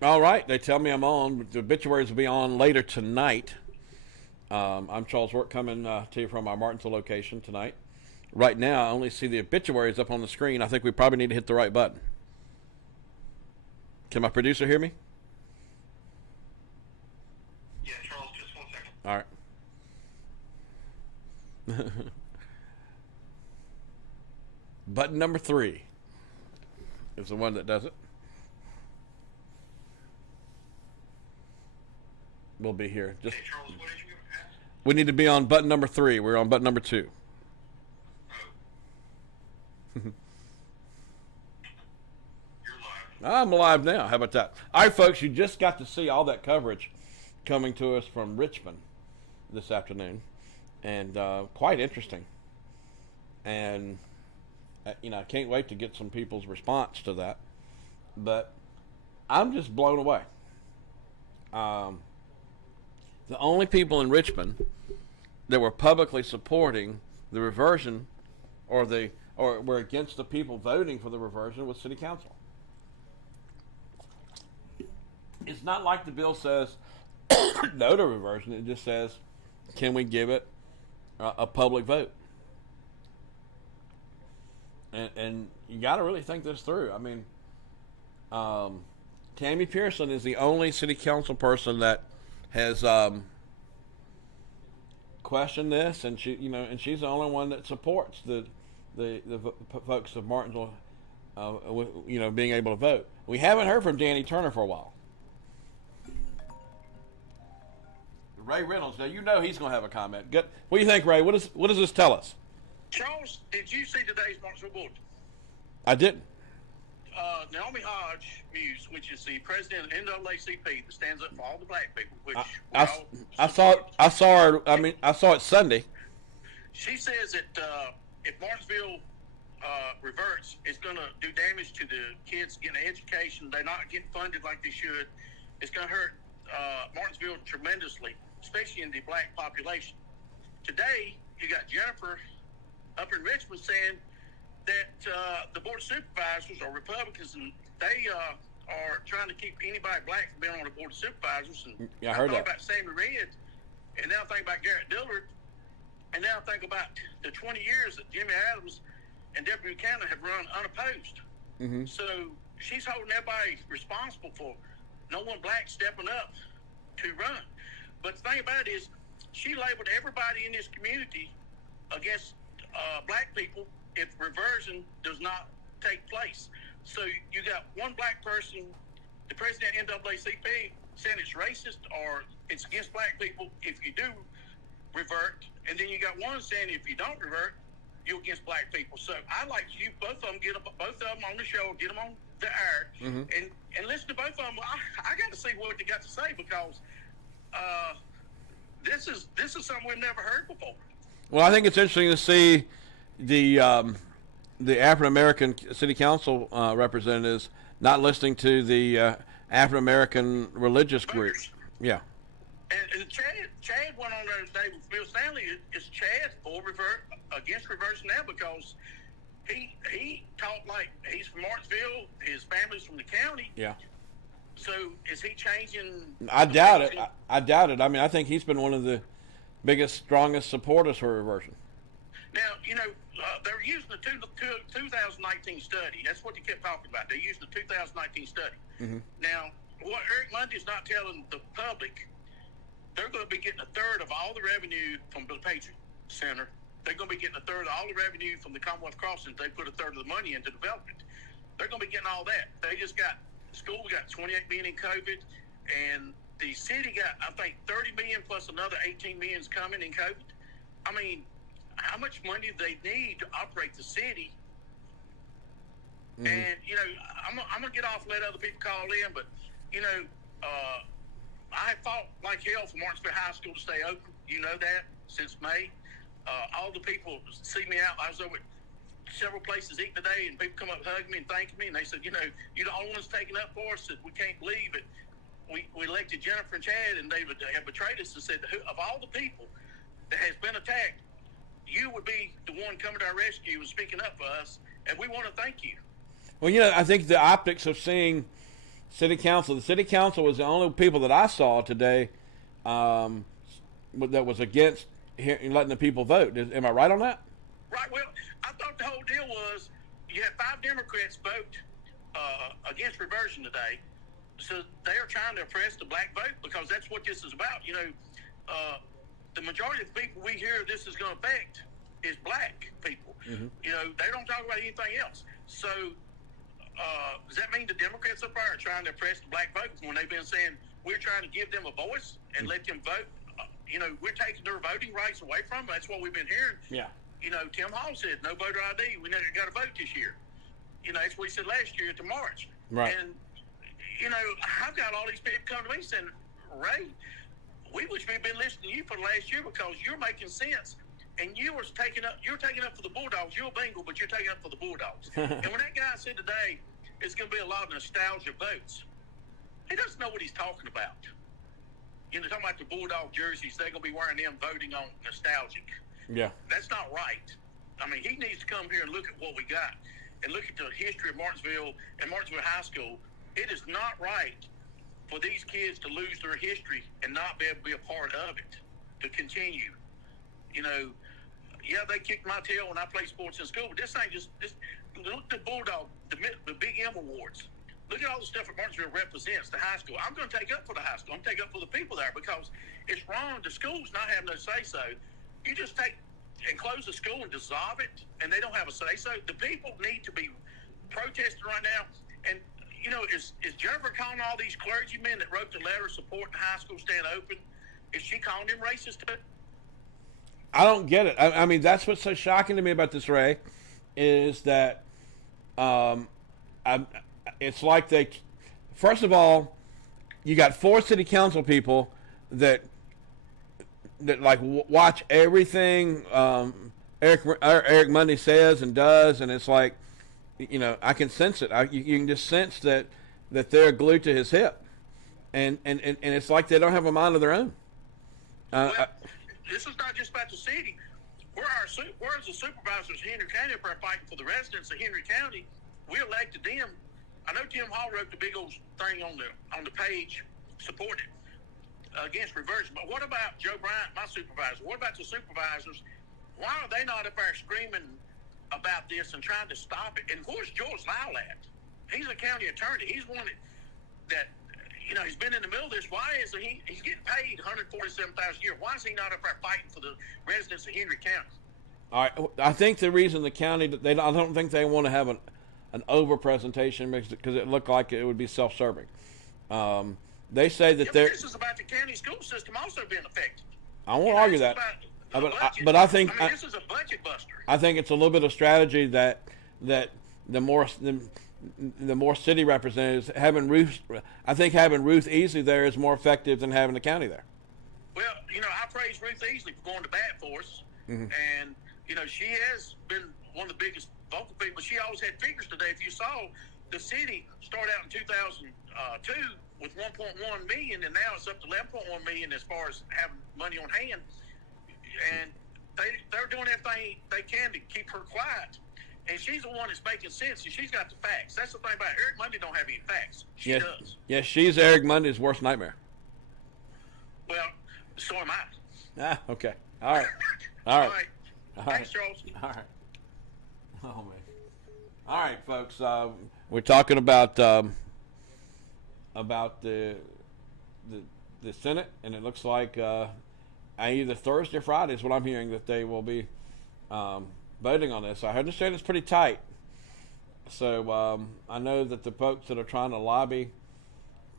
All right, they tell me I'm on. The obituaries will be on later tonight. I'm Charles Roark coming to you from our Martinsville location tonight. Right now, I only see the obituaries up on the screen. I think we probably need to hit the right button. Can my producer hear me? Yeah, Charles, just 1 second. All right. Button number 3 is the one that does it. We'll be here. Just Hey, Charles, what did you ask? we need to be on button number 3. We're on button number 2. Oh, you're live. I'm alive now. How about that? All right, folks, you just got to see all that coverage coming to us from Richmond this afternoon, and quite interesting. And I can't wait to get some people's response to that. But I'm just blown away. The only people in Richmond that were publicly supporting the reversion, or were against the people voting for the reversion, was City Council. It's not like the bill says no to reversion. It just says, can we give it a public vote? And you got to really think this through. I mean, Tammy Pearson is the only city council person that has questioned this, and she's the only one that supports the folks of Martinsville, being able to vote. We haven't heard from Danny Turner for a while. Ray Reynolds, now he's going to have a comment. Good. What do you think, Ray? What does this tell us? Charles, did you see today's Martinsville Bulletin? I didn't. Naomi Hodge Muse, which is the president of NAACP that stands up for all the black people, which I saw her. I mean, I saw it Sunday. She says that if Martinsville reverts, it's going to do damage to the kids getting an education. They're not getting funded like they should. It's going to hurt Martinsville tremendously, especially in the black population. Today, you got Jennifer up in Richmond saying that the board of supervisors are Republicans, and they are trying to keep anybody black from being on the board of supervisors. And yeah, I heard that. About Sammy Red, and now I think about Garrett Dillard, and now I think about the 20 years that Jimmy Adams and Deborah Buchanan have run unopposed. Mm-hmm. So she's holding everybody responsible for no one black stepping up to run. But the thing about it is, she labeled everybody in this community against black people if reversion does not take place. So you got one black person, the president of NAACP, saying it's racist or it's against black people if you do revert, and then you got one saying if you don't revert, you're against black people. So I'd like you both of them both of them on the show, get them on the air, mm-hmm. and listen to both of them. I got to see what they got to say, because this is something we've never heard before. Well, I think it's interesting to see the African American City Council representatives not listening to the African American religious group. Yeah. And Chad went on there today with Bill Stanley. Is Chad against reversion now, because he talked like he's from Martinsville, his family's from the county. Yeah. So is he changing? I doubt it. I doubt it. I mean, I think he's been one of the biggest, strongest supporters for reversion. Now, they're using the 2019 study. That's what they kept talking about. They're using the 2019 study. Mm-hmm. Now, what Eric Mundy's not telling the public, they're going to be getting a third of all the revenue from the Patriot Center. They're going to be getting a third of all the revenue from the Commonwealth Crossings. They put a third of the money into development. They're going to be getting all that. They just got school. We got 28 million in COVID, and the city got, I think, 30 million plus another 18 million is coming in COVID. I mean, how much money do they need to operate the city? Mm-hmm. And I'm gonna get off and let other people call in, but I have fought like hell for Martinsville High School to stay open. You know that since May. All the people see me out. I was over at several places eating today, and people come up hugging me and thanking me, and they said, you're the only ones taking up for us. That we can't believe it. We elected Jennifer and Chad, and they have betrayed us, and said, of all the people that has been attacked, you would be the one coming to our rescue and speaking up for us, and we want to thank you. Well, I think the optics of seeing City council. The city council was the only people that I saw today that was against letting the people vote. Am I right on that? Right. Well, I thought the whole deal was you had 5 Democrats vote against reversion today, so they are trying to oppress the black vote because that's what this is about. The majority of the people we hear this is going to affect is black people. Mm-hmm. They don't talk about anything else. So does that mean the Democrats up there are trying to oppress the black vote when they've been saying we're trying to give them a voice and let them vote? We're taking their voting rights away from them. That's what we've been hearing. Yeah. Tim Hall said no voter ID. We never got to vote this year. That's what he said last year at the march. Right. And I've got all these people come to me saying, Ray, we wish we'd been listening to you for the last year because you're making sense. And you're taking up for the Bulldogs. You're a Bengal, but you're taking up for the Bulldogs. And when that guy said today it's going to be a lot of nostalgia votes, he doesn't know what he's talking about. Talking about the Bulldog jerseys, they're going to be wearing them voting on nostalgic. Yeah. That's not right. I mean, he needs to come here and look at what we got and look at the history of Martinsville and Martinsville High School. It is not right for these kids to lose their history and not be able to be a part of it, to continue. Yeah, they kicked my tail when I played sports in school, but this ain't just this. Look at the Bulldog, the Big M Awards. Look at all the stuff that Martinsville represents, the high school. I'm going to take up for the high school. I'm going to take up for the people there because it's wrong. The schools not having no say-so. You just take and close the school and dissolve it, and they don't have a say-so. The people need to be protesting right now. And, is Jennifer calling all these clergymen that wrote the letter supporting the high school staying open, is she calling them racist too? I don't get it. I mean, that's what's so shocking to me about this, Ray, is that it's like first of all, you got 4 city council people that like watch everything Eric Mundy says and does, and it's like, I can sense it. You can just sense that they're glued to his hip, and it's like they don't have a mind of their own. This is not just about the city. Where's the supervisors in Henry County up there fighting for the residents of Henry County? We elected them. I know Tim Hall wrote the big old thing on the page supporting against reversion. But what about Joe Bryant, my supervisor? What about the supervisors? Why are they not up there screaming about this and trying to stop it? And where's George Lyle at? He's a county attorney. He's one that he's been in the middle of this. Why is he's getting paid $147,000 a year? Why is he not up there fighting for the residents of Henry County? All right, I think the reason the county I don't think they want to have an over presentation because it looked like it would be self-serving. They say that this is about the county school system also being affected. I won't argue that, but I think this is a budget buster. I think it's a little bit of strategy that the more city representatives having Ruth Easley there is more effective than having the county there. Well, I praise Ruth Easley for going to bat for us, and she has been one of the biggest vocal people. She always had figures today. If you saw, the city started out in 2002 with 1.1 million, and now it's up to 11.1 million as far as having money on hand. And they're doing everything they can to keep her quiet. And she's the one that's making sense, and she's got the facts. That's the thing about Eric Mundy don't have any facts. She does. Yeah, she's Eric Mundy's worst nightmare. Well, so am I. Okay. All right. All right. Thanks, Charles. All right. Oh, man. All right, folks. We're talking about the Senate, and it looks like either Thursday or Friday is what I'm hearing that they will be voting on this. I understand it's pretty tight. So I know that the folks that are trying to lobby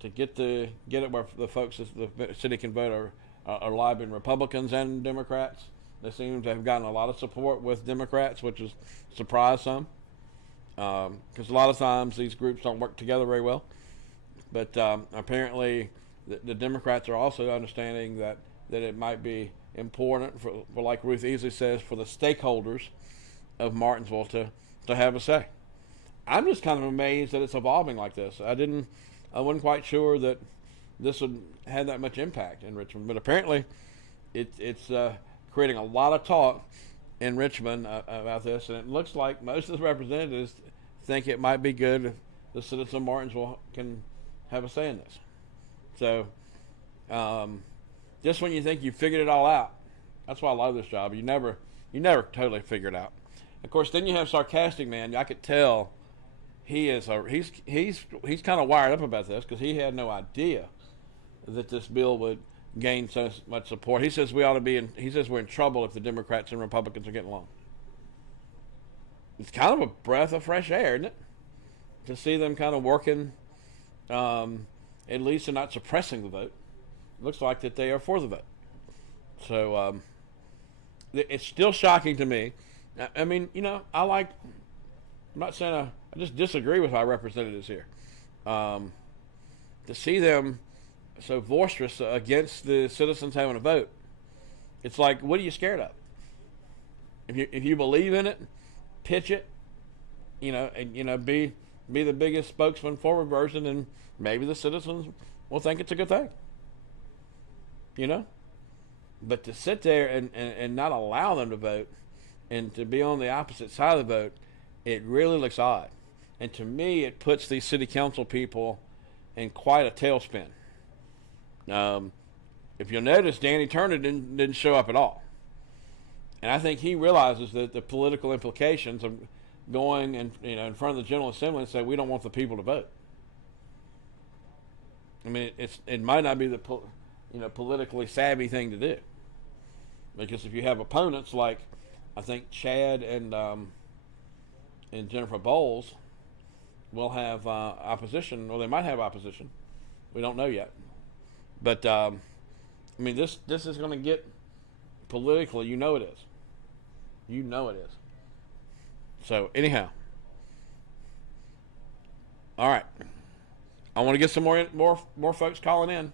to get it where the folks the city can vote are lobbying Republicans and Democrats. They seem to have gotten a lot of support with Democrats, which has surprised some. Because a lot of times these groups don't work together very well. But apparently the Democrats are also understanding that it might be important for like Ruth Easley says, for the stakeholders of Martinsville to have a say. I'm just kind of amazed that it's evolving like this. I wasn't quite sure that this would have that much impact in Richmond, but apparently it's creating a lot of talk in Richmond about this, and it looks like most of the representatives think it might be good if the citizens of Martinsville can have a say in this. So, just when you think you figured it all out, that's why I love this job. You never totally figure it out. Of course, then you have Sarcastic Man. I could tell he's kind of wired up about this because he had no idea that this bill would gain so much support. He says we ought to be in. He says we're in trouble if the Democrats and Republicans are getting along. It's kind of a breath of fresh air, isn't it? To see them kind of working, at least they're not suppressing the vote. It looks like that they are for the vote. So it's still shocking to me. I mean, I'm not saying I just disagree with our representatives here. To see them so boisterous against the citizens having a vote, it's like, what are you scared of? If you believe in it, pitch it, and be the biggest spokesman for reversion, and maybe the citizens will think it's a good thing. But to sit there and not allow them to vote, and to be on the opposite side of the vote, it really looks odd. And to me, it puts these city council people in quite a tailspin. If you'll notice, Danny Turner didn't show up at all. And I think he realizes that the political implications of going and in front of the General Assembly and say we don't want the people to vote. I mean, it might not be the politically savvy thing to do, because if you have opponents like I think Chad and Jennifer Bowles will have opposition, or they might have opposition. We don't know yet, but I mean this is going to get politically. It is. It is. So anyhow, all right. I want to get some more folks calling in.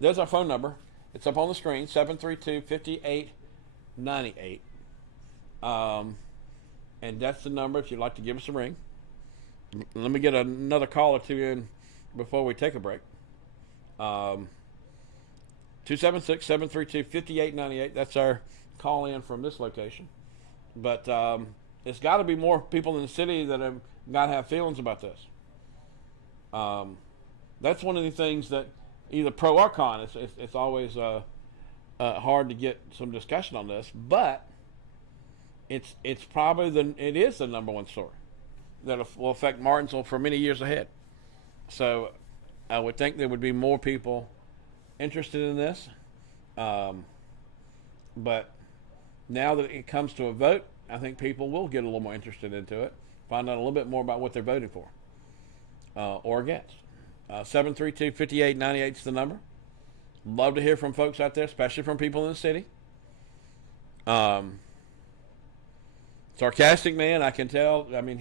There's our phone number. It's up on the screen, 732-5898. And that's the number if you'd like to give us a ring. Let me get another call or two in before we take a break. 276-732-5898. That's our call in from this location. But it's got to be more people in the city that have got to have feelings about this. That's one of the things that either pro or con. It's always hard to get some discussion on this, but it's probably it is the number one story that will affect Martinsville for many years ahead. So I would think there would be more people interested in this, but now that it comes to a vote, I think people will get a little more interested into it, find out a little bit more about what they're voting for or against. 732-5898 is the number. Love to hear from folks out there, especially from people in the city. Sarcastic Man, I can tell. I mean,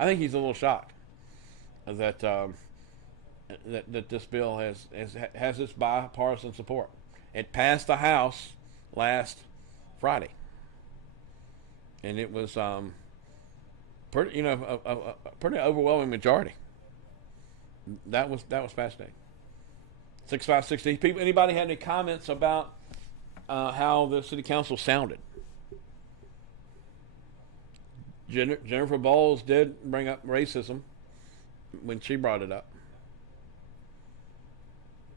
I think he's a little shocked that that this bill has this bipartisan support. It passed the House last Friday, and it was pretty a pretty overwhelming majority. That was fascinating. 6560 people. Anybody had any comments about how the city council sounded? Jennifer Bowles did bring up racism when she brought it up.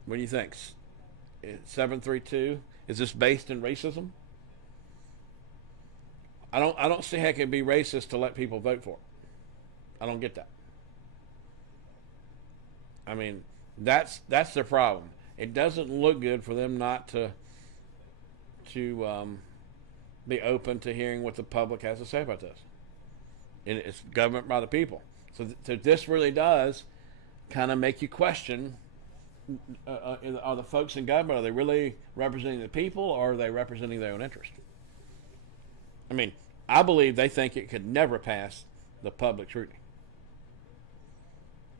What do you think? 732. Is this based in racism? I don't see how it can be racist to let people vote for it. I don't get that. I mean, that's the problem. It doesn't look good for them not to be open to hearing what the public has to say about this. And it's government by the people. So this really does kind of make you question: are the folks in government, are they really representing the people, or are they representing their own interest? I mean, I believe they think it could never pass the public scrutiny.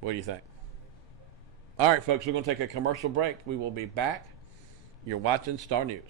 What do you think? All right, folks, we're going to take a commercial break. We will be back. You're watching Star News.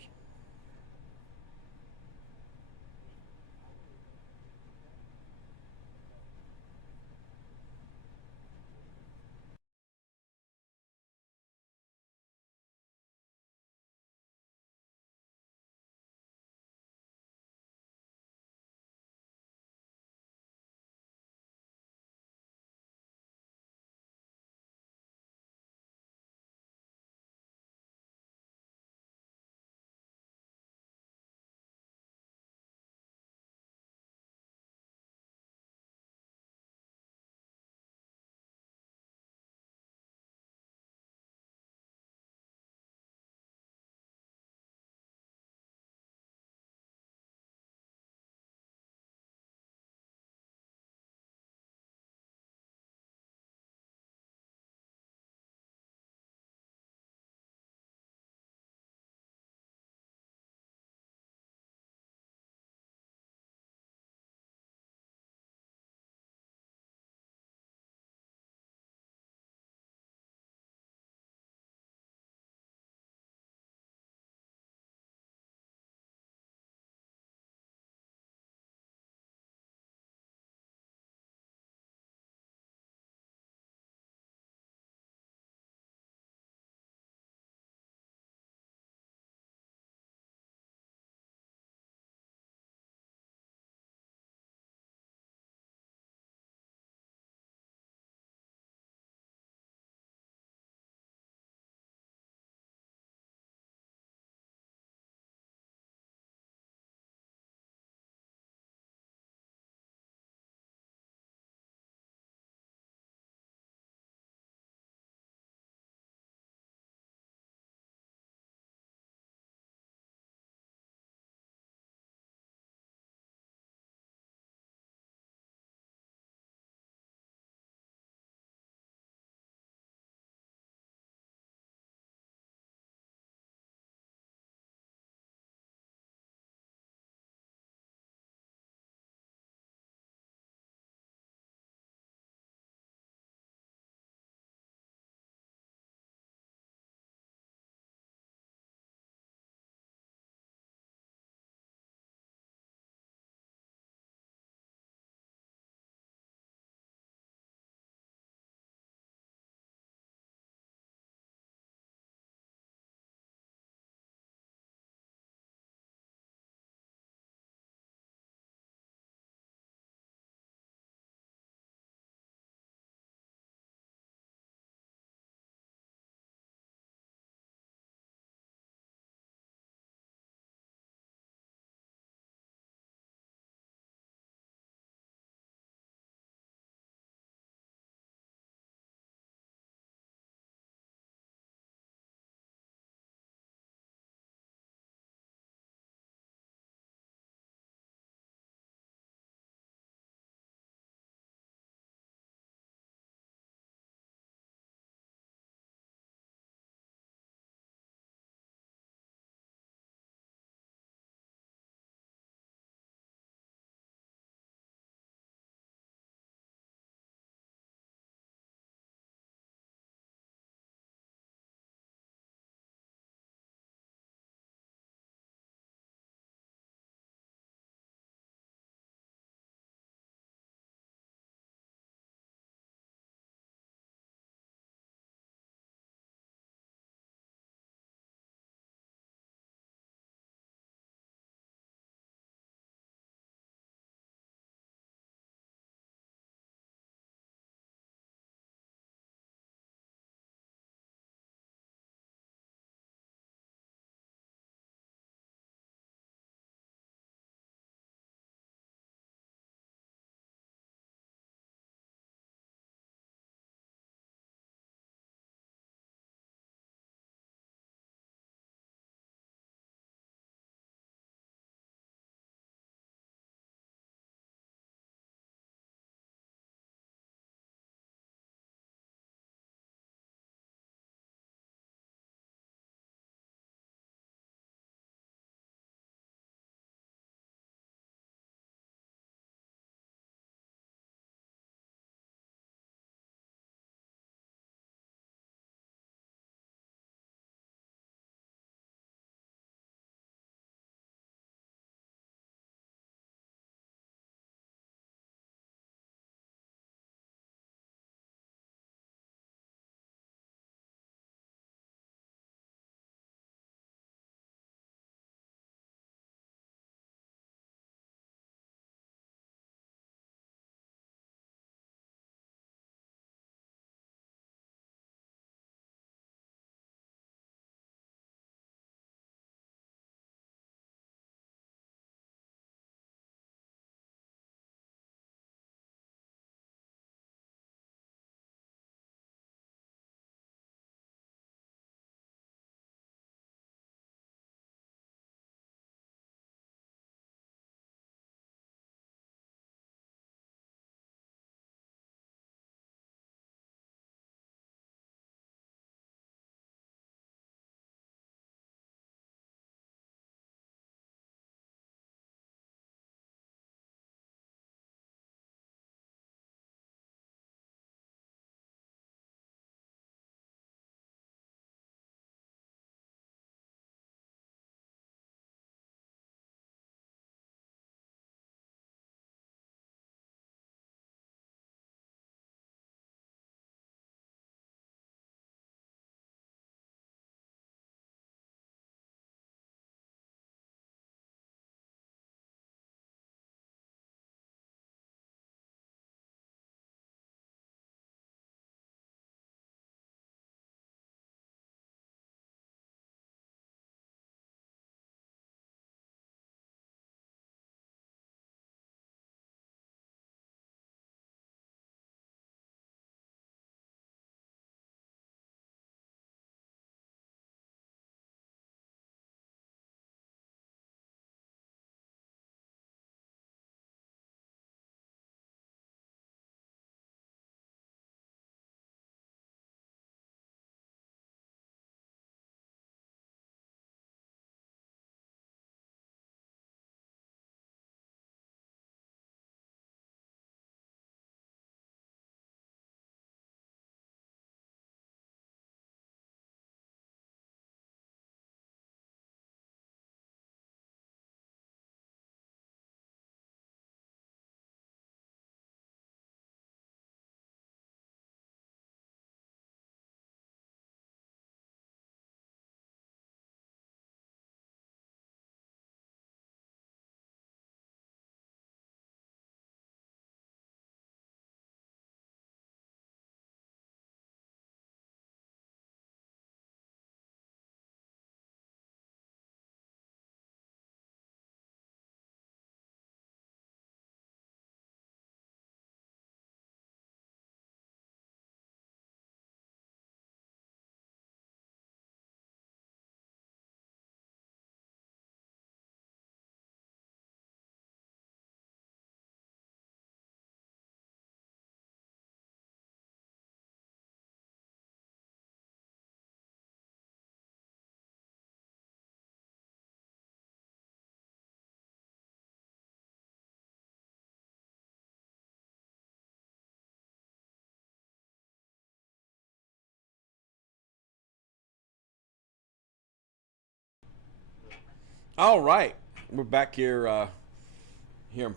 All right, we're back here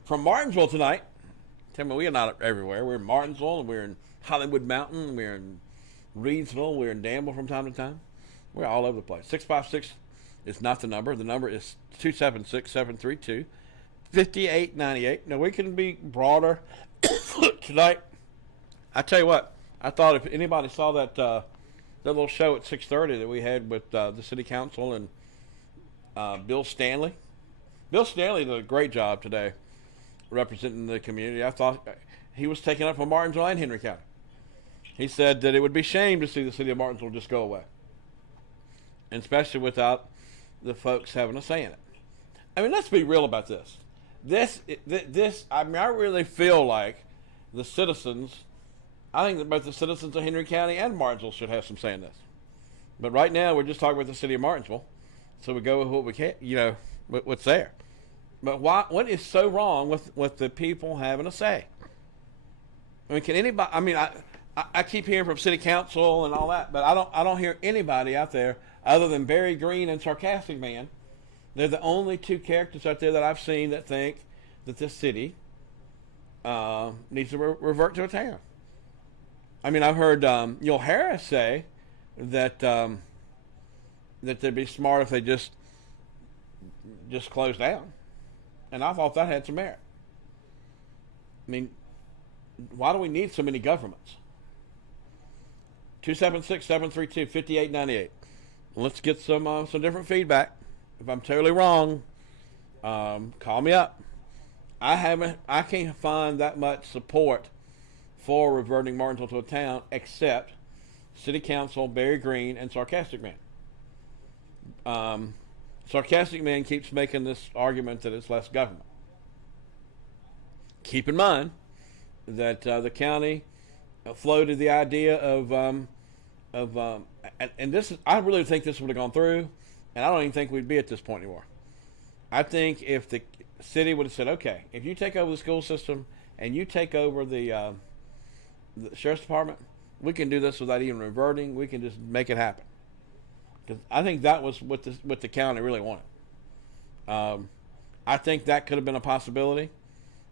from Martinsville tonight. Tell me, we are not everywhere. We're in Martinsville, and we're in Hollywood Mountain, we're in Reedsville, we're in Danville from time to time. We're all over the place. 656 is not the number. The number is 276-732-5898. Now, we can be broader tonight. I tell you what, I thought if anybody saw that little show at 6:30 that we had with the city council and Bill Stanley. Bill Stanley did a great job today representing the community. I thought he was taking up for Martinsville and Henry County. He said that it would be shame to see the city of Martinsville just go away, and especially without the folks having a say in it. I mean, let's be real about this. I mean, I really feel like the citizens, I think that both the citizens of Henry County and Martinsville should have some say in this. But right now, we're just talking about the city of Martinsville, so we go with what we can, what's there. But what is so wrong with the people having a say? I mean, can anybody? I mean, I keep hearing from city council and all that, but I don't hear anybody out there other than Barry Green and Sarcastic Man. They're the only two characters out there that I've seen that think that this city needs to revert to a town. I mean, I've heard Yul Harris say that that they'd be smart if they just closed down, and I thought that had some merit. I mean, why do we need so many governments? 276-732-5898. Let's get some different feedback. If I'm totally wrong, call me up. I can't find that much support for reverting Martinsville to a town except City Council, Barry Green, and Sarcastic Man. Sarcastic Man keeps making this argument that it's less government. Keep in mind that the county floated the idea of and this is, I really think this would have gone through, and I don't even think we'd be at this point anymore. I think if the city would have said, okay, if you take over the school system and you take over the sheriff's department, we can do this without even reverting. We can just make it happen. Because I think that was what the county really wanted. I think that could have been a possibility.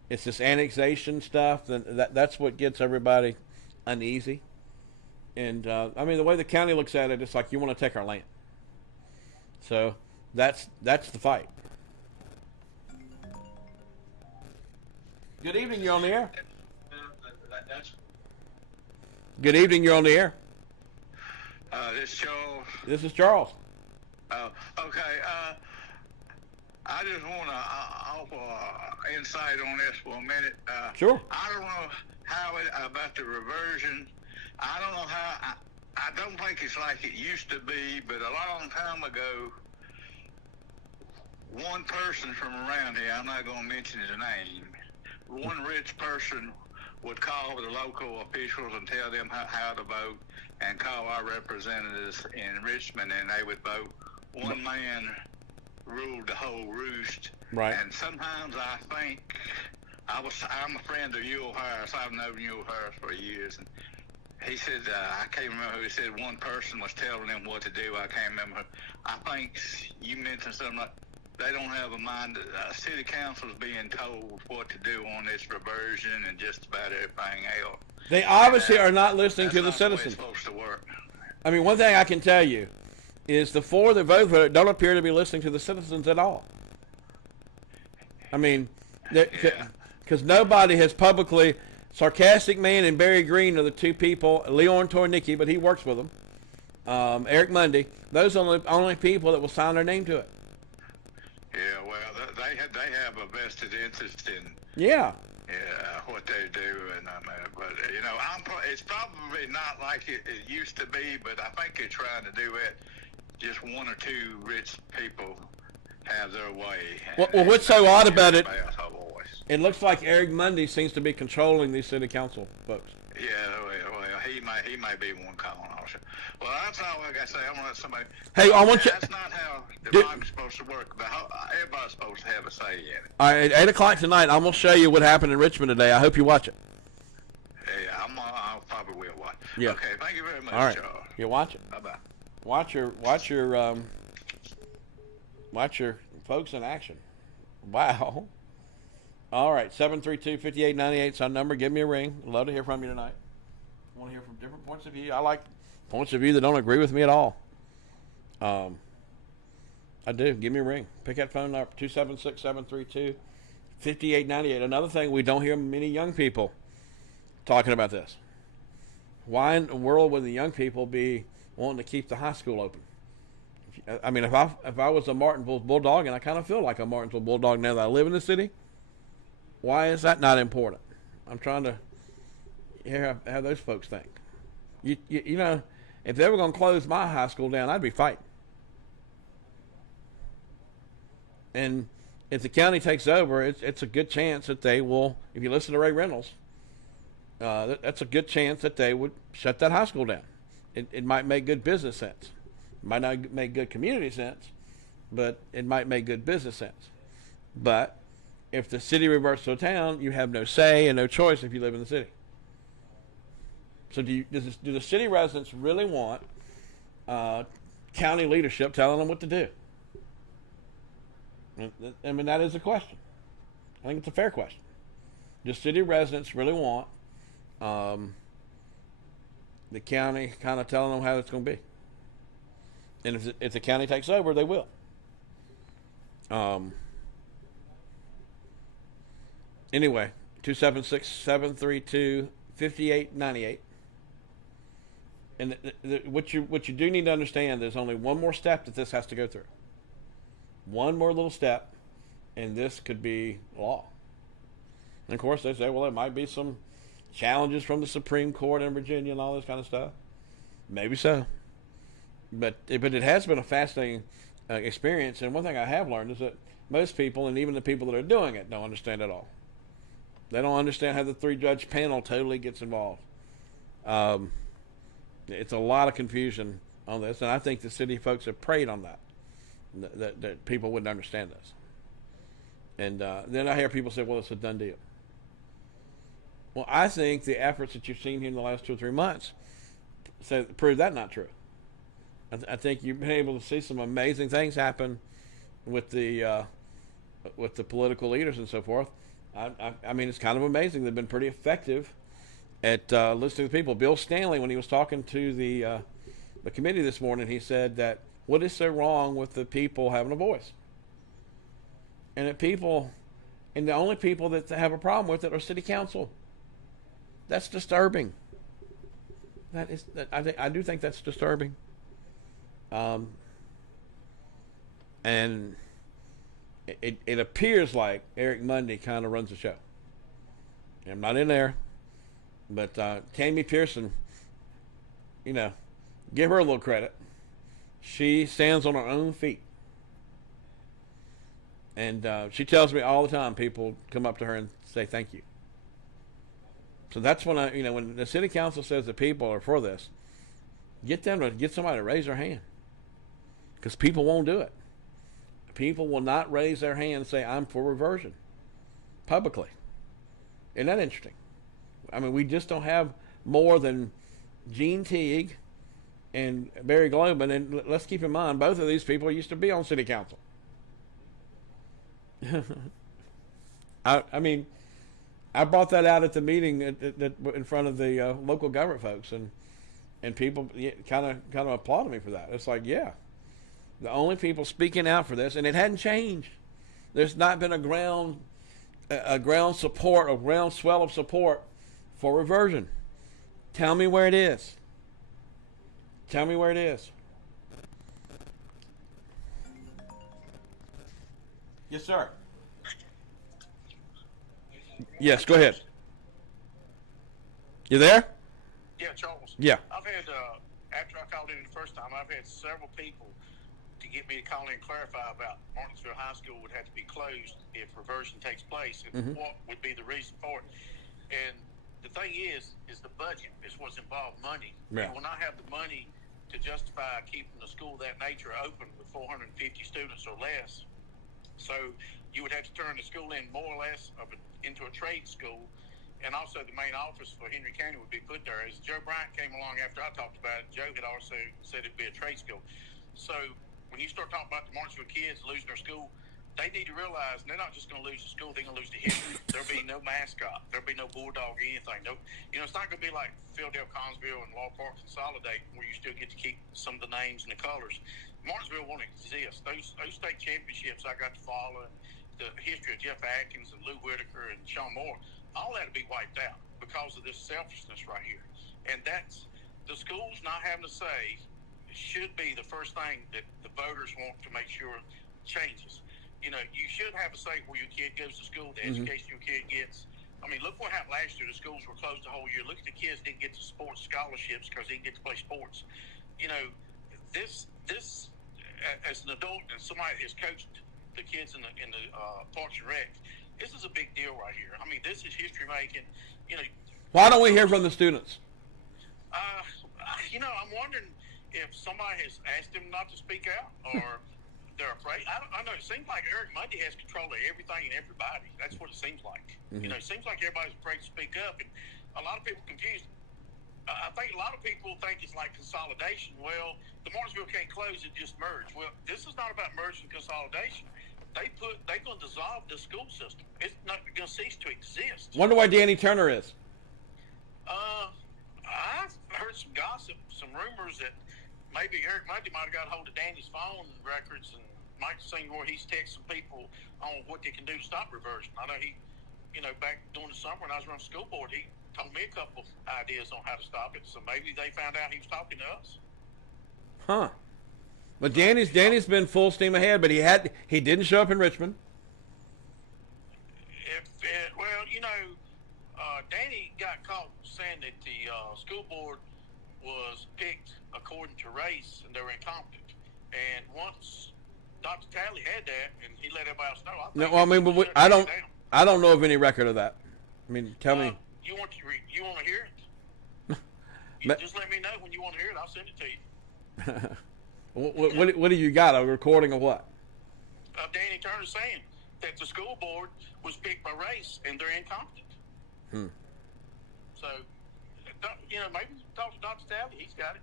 It's this annexation stuff that's what gets everybody uneasy. And I mean, the way the county looks at it, it's like you want to take our land. So that's the fight. Good evening. You're on the air. Good evening. You're on the air. This is Charles. This is Charles. Okay. I just want to offer insight on this for a minute. Sure. I don't know about the reversion. I don't know how. I don't think it's like it used to be, but a long time ago, one person from around here, I'm not going to mention his name, one rich person would call the local officials and tell them how to vote, and call our representatives in Richmond, and they would vote. One man ruled the whole roost. Right. And sometimes I think I'm a friend of Yul Harris. I've known Yul Harris for years, and he said I can't remember who he said one person was telling them what to do. I can't remember. I think you mentioned something like they don't have a mind. City council's being told what to do on this reversion and just about everything else. They obviously are not listening to the That's not the way citizens. it's supposed to work. I mean, one thing I can tell you is the four that vote for it don't appear to be listening to the citizens at all. I mean, because nobody has publicly. Sarcastic Man and Barry Green are the two people. Leon Tornicki, but he works with them. Eric Mundy. Those are the only people that will sign their name to it. Yeah, well, they have a vested interest in what they do, and but it's probably not like it used to be, but I think they're trying to do it. Just one or two rich people have their way. Well, what's so odd about it? It looks like Eric Mundy seems to be controlling these city council folks. Yeah, well, he may be one calling also. Well, that's all I got to say. I want to let somebody. Hey, I want you. That's not how democracy's supposed to work. Everybody's supposed to have a say in it. All right, at 8:00 tonight, I'm gonna show you what happened in Richmond today. I hope you watch it. Yeah, I probably will watch. Yeah. Okay, thank you very much, All right, Charles. you watch it. Bye bye. Watch your folks in action. Wow. All right, 732-5898 is our number. Give me a ring. I'd love to hear from you tonight. I want to hear from different points of view. I like points of view that don't agree with me at all. I do. Give me a ring. Pick that phone up, 276-732-5898. Another thing, we don't hear many young people talking about this. Why in the world would the young people be wanting to keep the high school open? I mean, if I was a Martinsville Bulldog, and I kind of feel like a Martinsville Bulldog now that I live in the city, why is that not important? I'm trying to hear how those folks think. You know, if they were going to close my high school down, I'd be fighting. And if the county takes over, it's a good chance that they will, if you listen to Ray Reynolds, that's a good chance that they would shut that high school down. It might make good business sense. It might not make good community sense, but it might make good business sense. But if the city reverts to a town, you have no say and no choice if you live in the city. So do the city residents really want county leadership telling them what to do? I mean, that is a question. I think it's a fair question. Do city residents really want the county kind of telling them how it's going to be? And if the county takes over, they will. Anyway, 276-732-5898. And what you do need to understand, there's only one more step that this has to go through. One more little step, and this could be law. And of course, they say, well, it might be some challenges from the Supreme Court in Virginia and all this kind of stuff. Maybe so. But it has been a fascinating experience. And one thing I have learned is that most people, and even the people that are doing it, don't understand at all. They don't understand how the 3-judge panel totally gets involved. It's a lot of confusion on this, and I think the city folks have preyed on that people wouldn't understand this. And then I hear people say, well, it's a done deal. Well, I think the efforts that you've seen here in the last 2 or 3 months prove that not true. I think you've been able to see some amazing things happen with the political leaders and so forth. I mean, it's kind of amazing. They've been pretty effective at listening to people. Bill Stanley, when he was talking to the committee this morning, he said that what is so wrong with the people having a voice? And the only people that have a problem with it are city council. That's disturbing. I do think that's disturbing. And it appears like Eric Mundy kind of runs the show. I'm not in there, but Tammy Pearson, give her a little credit. She stands on her own feet. And she tells me all the time, people come up to her and say thank you. So that's when when the city council says the people are for this, get somebody to raise their hand. Because people won't do it. People will not raise their hand and say, I'm for reversion. Publicly. Isn't that interesting? I mean, we just don't have more than Gene Teague and Barry Globin, and let's keep in mind, both of these people used to be on city council. I mean, I brought that out at the meeting in front of the local government folks, and people kind of applauded me for that. It's like, yeah, the only people speaking out for this, and it hadn't changed. There's not been a ground support, a ground swell of support for reversion. Tell me where it is. Tell me where it is. Yes, sir. Yes, go ahead. You there? Yeah, Charles. Yeah. I've had, after I called in the first time, I've had several people to get me to call in and clarify about Martinsville High School would have to be closed if reversion takes place, and what would be the reason for it. And the thing is the budget is what's involved, money. Yeah. We will not have the money to justify keeping the school of that nature open with 450 students or less. So you would have to turn the school in more or less into a trade school, and also the main office for Henry County would be put there. As Joe Bryant came along after I talked about it, Joe had also said it'd be a trade school. So when you start talking about the Martinsville kids losing their school, they need to realize they're not just going to lose the school; they're going to lose the history. There'll be no mascot. There'll be no bulldog or anything. No, it's not going to be like Philadelphia, Collinsville, and Law Park Consolidate, where you still get to keep some of the names and the colors. Martinsville won't exist. Those state championships I got to follow, and the history of Jeff Atkins and Lou Whitaker and Sean Moore, all that will be wiped out because of this selfishness right here. And that's the schools not having a say should be the first thing that the voters want to make sure changes. You should have a say where your kid goes to school, the education your kid gets. I mean, look what happened last year. The schools were closed the whole year. Look at the kids didn't get to sports scholarships because they didn't get to play sports. This as an adult and somebody that has coached the kids in the Parks and Rec, this is a big deal right here. I mean, this is history making. Why don't we hear from the students? I'm wondering if somebody has asked them not to speak out or they're afraid. I know it seems like Eric Mundy has control of everything and everybody. That's what it seems like. It seems like everybody's afraid to speak up, and a lot of people confused. I think a lot of people think it's like consolidation. Well, the Martinsville can't close; it just merged. Well, this is not about merging consolidation. They're going to dissolve the school system. It's not going to cease to exist. Wonder why Danny Turner is. I've heard some gossip, some rumors that maybe Eric Mundy might have got hold of Danny's phone records and might have seen where he's texting people on what they can do to stop reversion. I know he, back during the summer when I was running school board, he told me a couple ideas on how to stop it. So maybe they found out he was talking to us. Huh. But Danny's been full steam ahead, but he didn't show up in Richmond. Danny got caught saying that the school board was picked according to race and they were incompetent. And once Dr. Talley had that, and he let everybody else know. I don't know of any record of that. I mean, tell me. You want to hear it? Just let me know when you want to hear it. I'll send it to you. What do you got? A recording of what? Of Danny Turner saying that the school board was picked by race and they're incompetent. So, maybe talk to Dr. Talley. He's got it.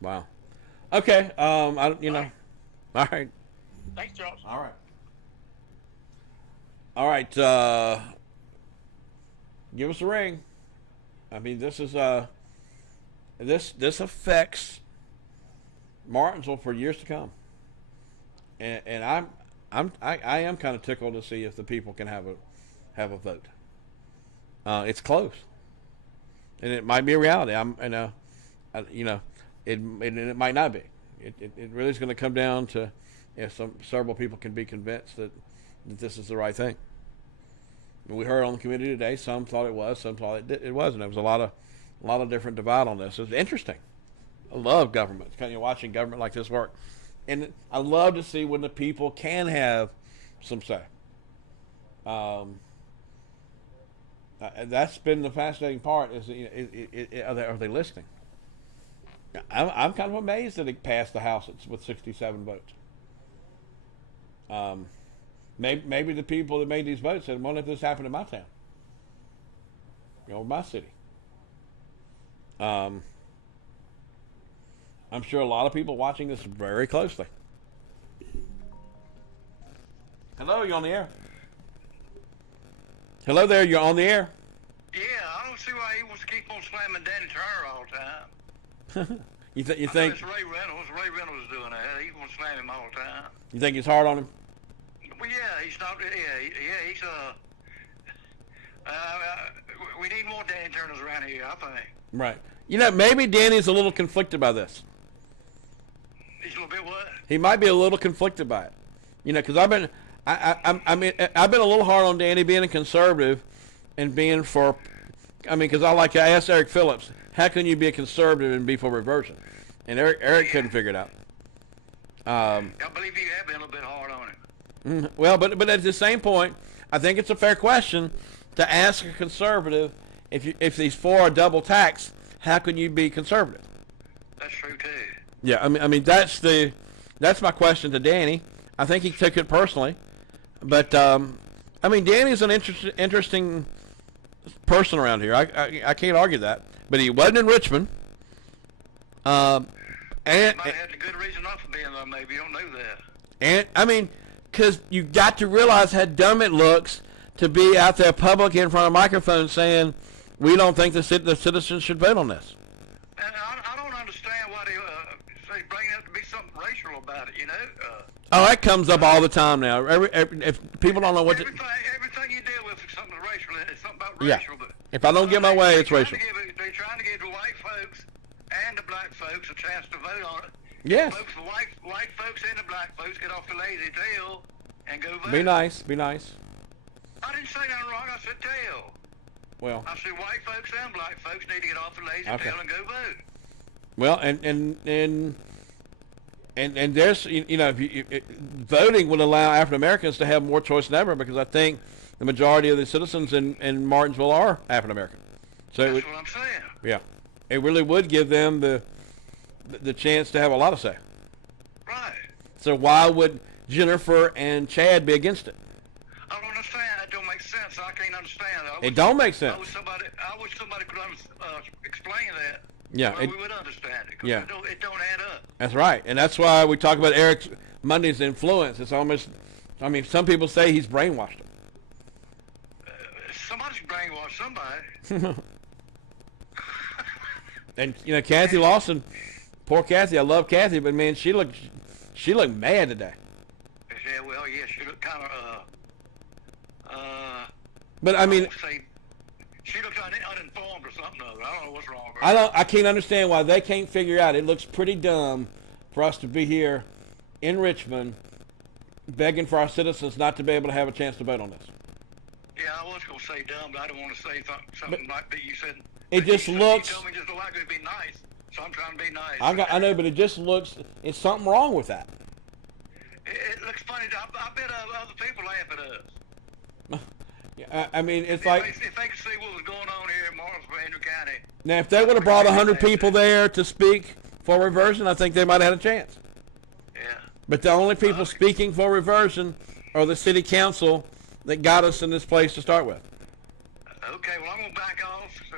Wow. Okay. All right. Thanks, Charles. All right. Give us a ring. I mean, this is this affects Martinsville for years to come, and I am kind of tickled to see if the people can have a vote. It's close, and it might be a reality. It might not be. It really is going to come down to if several people can be convinced that this is the right thing. We heard on the committee today, some thought it was, some thought it wasn't. There was a lot of different divide on this. It was interesting. I love government. Kind of watching government like this work, and I love to see when the people can have some say. That's been the fascinating part. Is are they listening? I'm kind of amazed that it passed the House with 67 votes. Maybe the people that made these votes said, "Well, if this happened in my town, my city." I'm sure a lot of people watching this very closely. Hello, you on the air? Hello there, you're on the air. Yeah, I don't see why he wants to keep on slamming Danny Turner all the time. You think? It's Ray Reynolds. Ray Reynolds is doing that. He wants to slam him all the time. You think he's hard on him? Well, yeah, he's not. Yeah, he's we need more Danny Turners around here, I think. Right. Maybe Danny's a little conflicted by this. He's a little bit what? He might be a little conflicted by it. Because I've been a little hard on Danny being a conservative and being for. Because I asked Eric Phillips, how can you be a conservative and be for reversion? And Eric couldn't figure it out. I believe you have been a little bit hard on him. Well, but at the same point, I think it's a fair question to ask a conservative if he's for a double tax, how can you be conservative? That's true too. Yeah, I mean that's my question to Danny. I think he took it personally, but Danny's an interesting person around here. I can't argue that. But he wasn't in Richmond. And might have had a good reason not for being there. Maybe you don't know that. And I mean, because you got to realize how dumb it looks to be out there public in front of microphones saying we don't think the citizens should vote on this. And I don't understand why they say bring it up to be something racial about it. You know. Oh, that comes up all the time now. If people don't know what everything you deal with is something racial. It's something about Yeah. racial. But if I don't get my way, it's racial. They're trying to give the white folks and the black folks a chance to vote on it. Yes. Folks, the white folks and the black folks get off the lazy tail and go vote. Be nice. Be nice. I didn't say nothing wrong. I said tail. Well. I said white folks and black folks need to get off the lazy tail and go vote. Well, and there's voting would allow African Americans to have more choice than ever, because I think the majority of the citizens in Martinsville are African American. So That's what I'm saying. Yeah, it really would give them the chance to have a lot of say. Right. So why would Jennifer and Chad be against it? I don't understand. That don't make sense. I can't understand that. It don't make sense. I wish somebody could explain that. Yeah, we would understand it. 'Cause yeah. It don't add up. That's right, and that's why we talk about Eric Monday's influence. It's almost, I mean, some people say he's brainwashed them. Somebody's brainwashed somebody. And Kathy Lawson, poor Kathy. I love Kathy, but man, she looked mad today. Yeah, well, yeah, she looked kind of But I mean, she looks uninformed or something. I don't know what's wrong with her. I can't understand why they can't figure out. It looks pretty dumb for us to be here in Richmond begging for our citizens not to be able to have a chance to vote on this. Yeah, I was gonna say dumb, but I don't want to say something like that. You said it just looks. You told me just like it to be nice, so I'm trying to be nice. I know, but it just looks. It's something wrong with that. It looks funny. I bet other people laugh at us. I mean, it's like if they could see what was going on here in Martinsville, Andrew County. Now, if they would have brought 100 people there to speak for reversion, I think they might have had a chance. Yeah. But the only people speaking for reversion are the city council that got us in this place to start with. Okay, well, I'm going to back off. So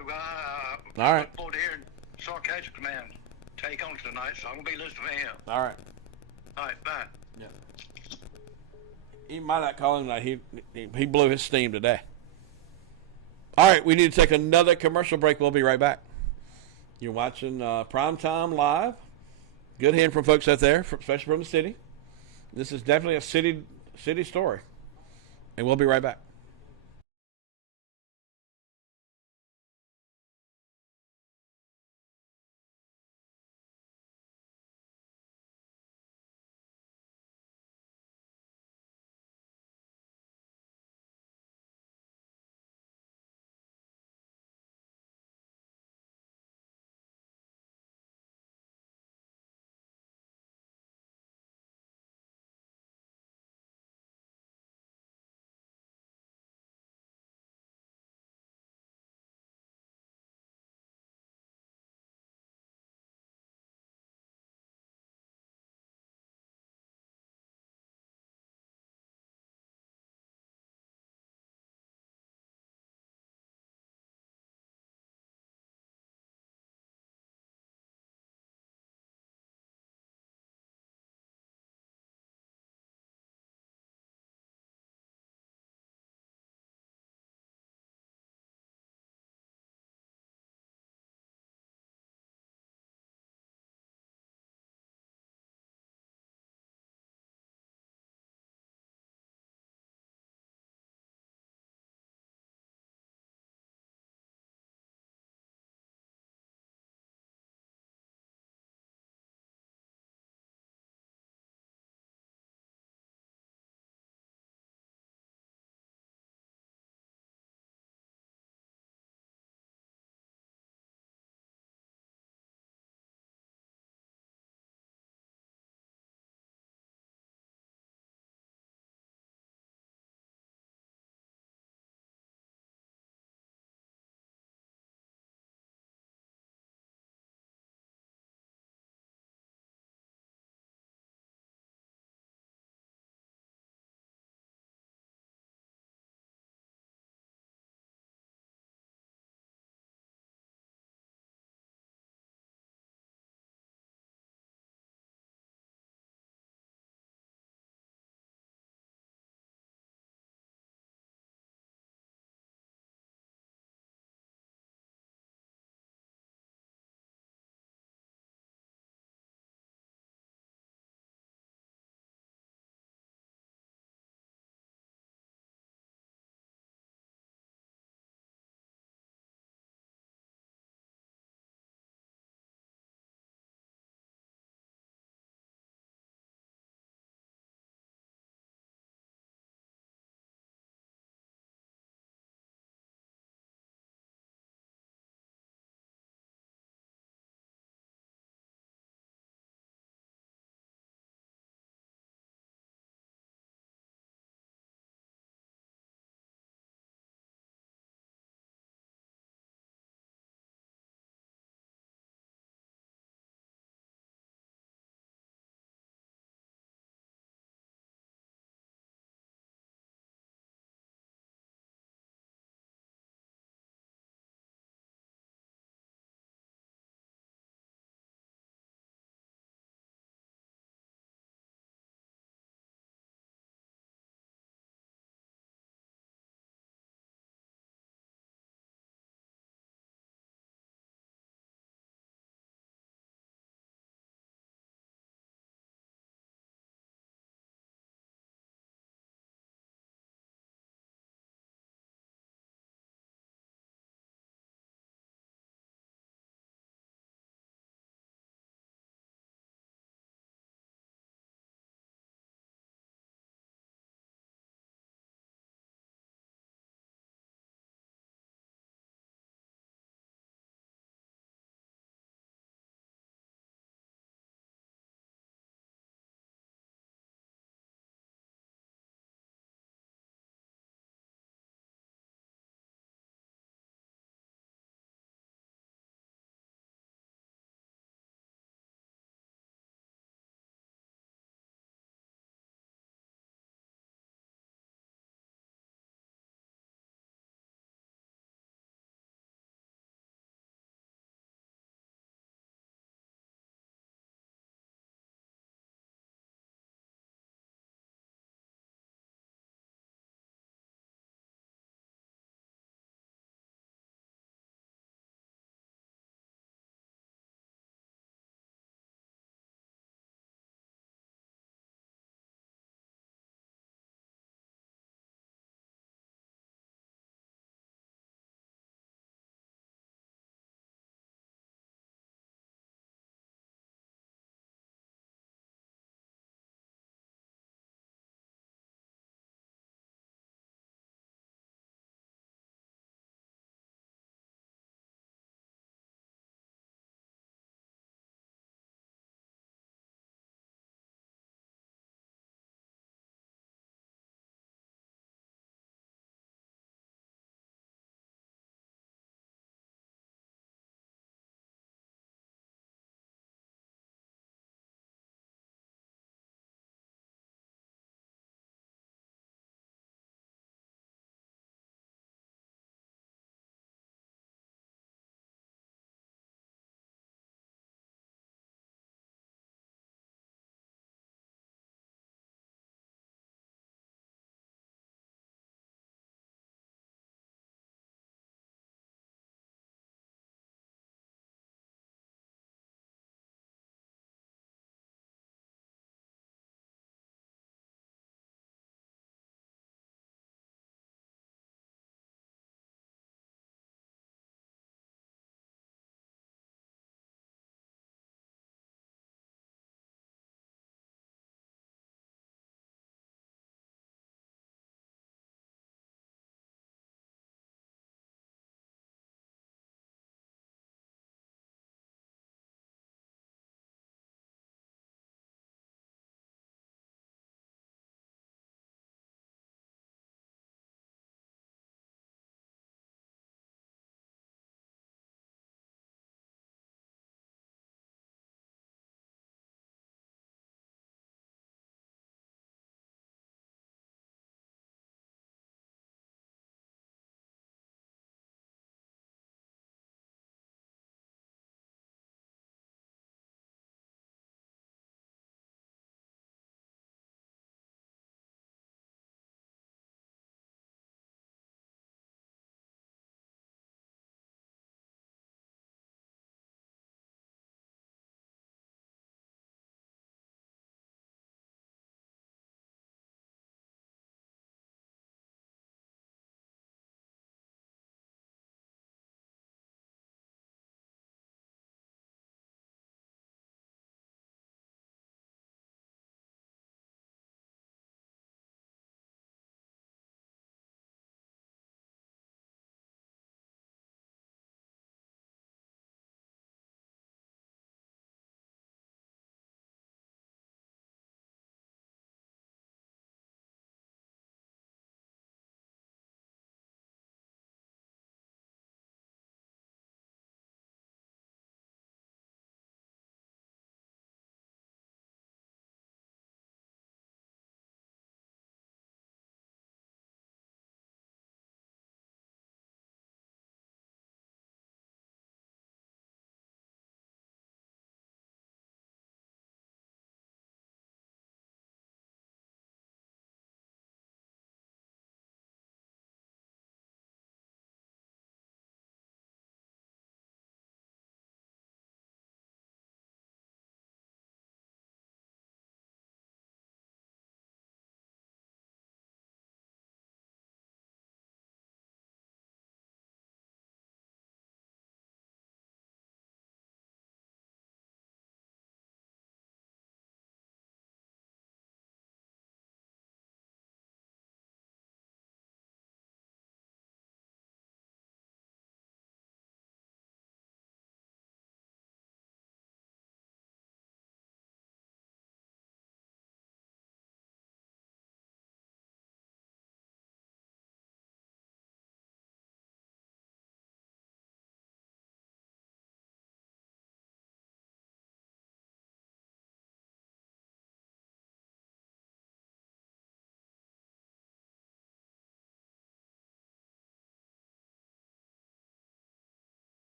All right. look forward to hearing Sarcastic Man take on tonight, so I'm going to be listening to him. All right. All right, bye. Yeah. He might not call him tonight. He blew his steam today. All right, we need to take another commercial break. We'll be right back. You're watching Primetime Live. Good hearing from folks out there, especially from the city. This is definitely a city story. And we'll be right back.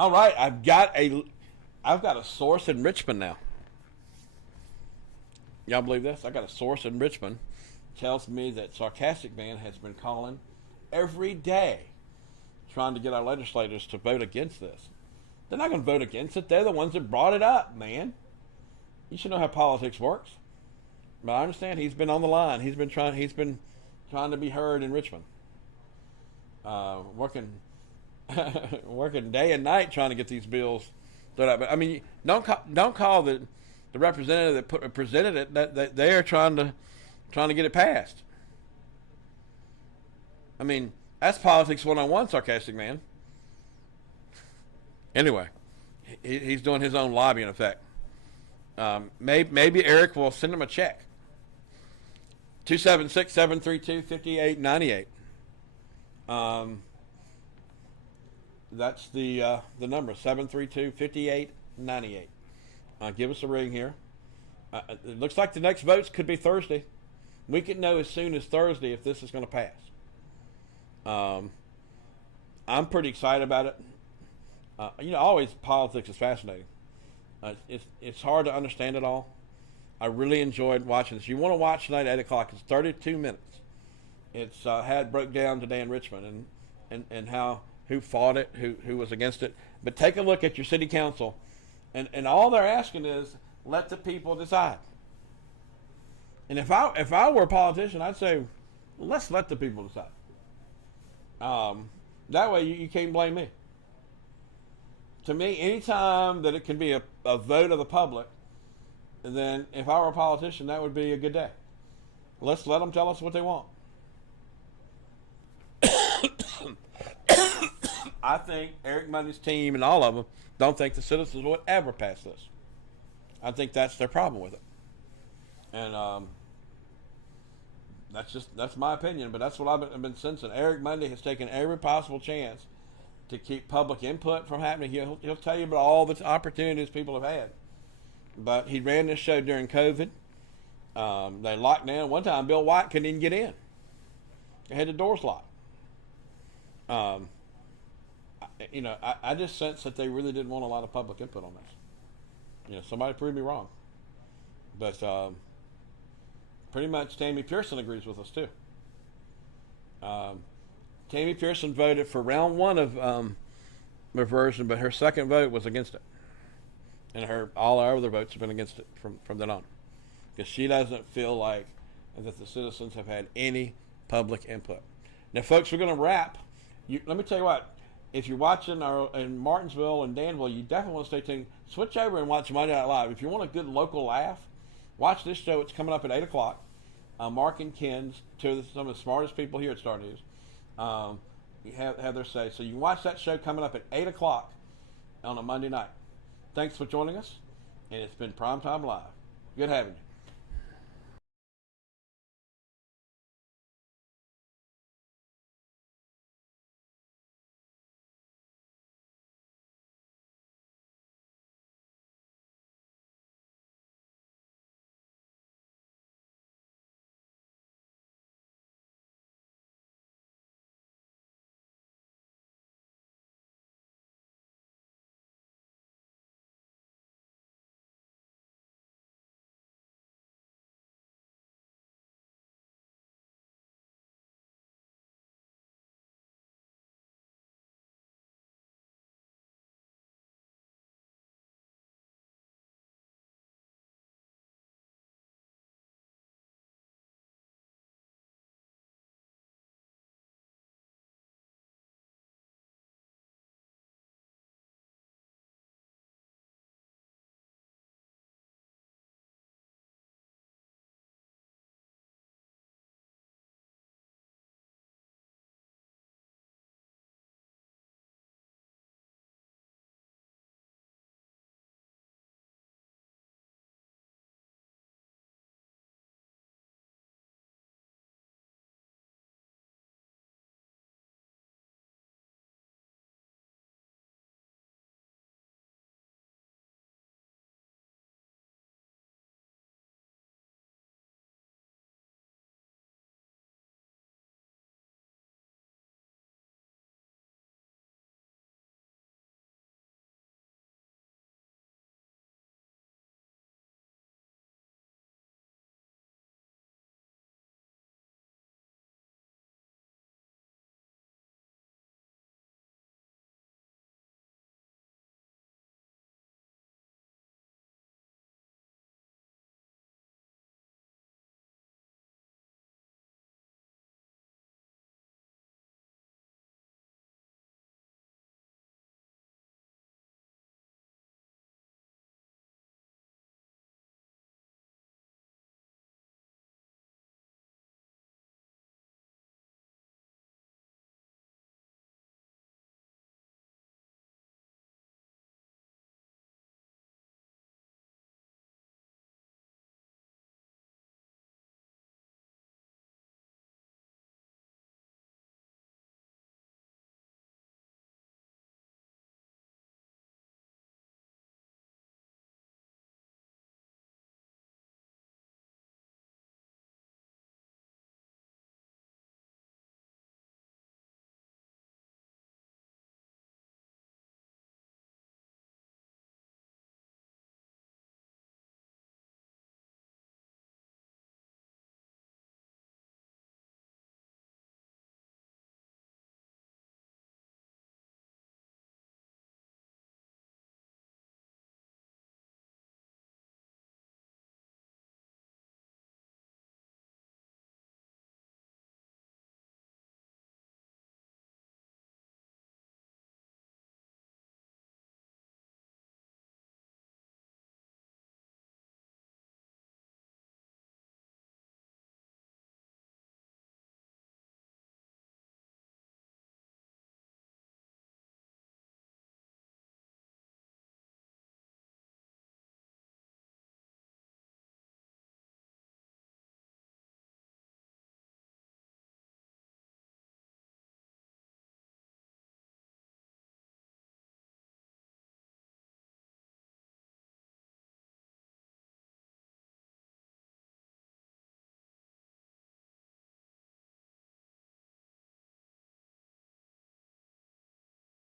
All right, I've got a source in Richmond now. Y'all believe this? I got a source in Richmond tells me that Sarcastic Man has been calling every day trying to get our legislators to vote against this. They're not going to vote against it. They're the ones that brought it up, man. You should know how politics works. But I understand he's been on the line. He's been trying to be heard in Richmond. Working working day and night trying to get these bills put up. But I mean, don't call the representative that presented it that they are trying to get it passed. I mean, that's politics 101, Sarcastic Man. Anyway, he's doing his own lobbying effect. Maybe Eric will send him a check. 276-732-5898. That's the number, 732-5898. Give us a ring here. It looks like the next votes could be Thursday. We could know as soon as Thursday if this is going to pass. I'm pretty excited about it. Always politics is fascinating. It's hard to understand it all. I really enjoyed watching this. You want to watch tonight at 8 o'clock. It's 32 minutes. It's how it broke down today in Richmond and who fought it, who was against it. But take a look at your city council, and all they're asking is let the people decide. And if I were a politician, I'd say let's let the people decide. That way you can't blame me. To me, anytime that it can be a vote of the public, then if I were a politician, that would be a good day. Let's let them tell us what they want. I think Eric Monday's team and all of them don't think the citizens would ever pass this. I think that's their problem with it. And that's my opinion, but that's what I've been sensing. Eric Monday has taken every possible chance to keep public input from happening. He'll tell you about all the opportunities people have had. But he ran this show during COVID. They locked down. One time, Bill White couldn't even get in. They had the doors locked. I just sense that they really didn't want a lot of public input on this. Somebody prove me wrong. But pretty much Tammy Pearson agrees with us, too. Tammy Pearson voted for round one of reversion, but her second vote was against it. And all our other votes have been against it from then on. Because she doesn't feel like that the citizens have had any public input. Now, folks, we're going to wrap. Let me tell you what. If you're watching in Martinsville and Danville, you definitely want to stay tuned. Switch over and watch Monday Night Live. If you want a good local laugh, watch this show. It's coming up at 8 o'clock. Mark and Ken's, some of the smartest people here at Star News, have their say. So you can watch that show coming up at 8 o'clock on a Monday night. Thanks for joining us, and it's been Primetime Live. Good having you.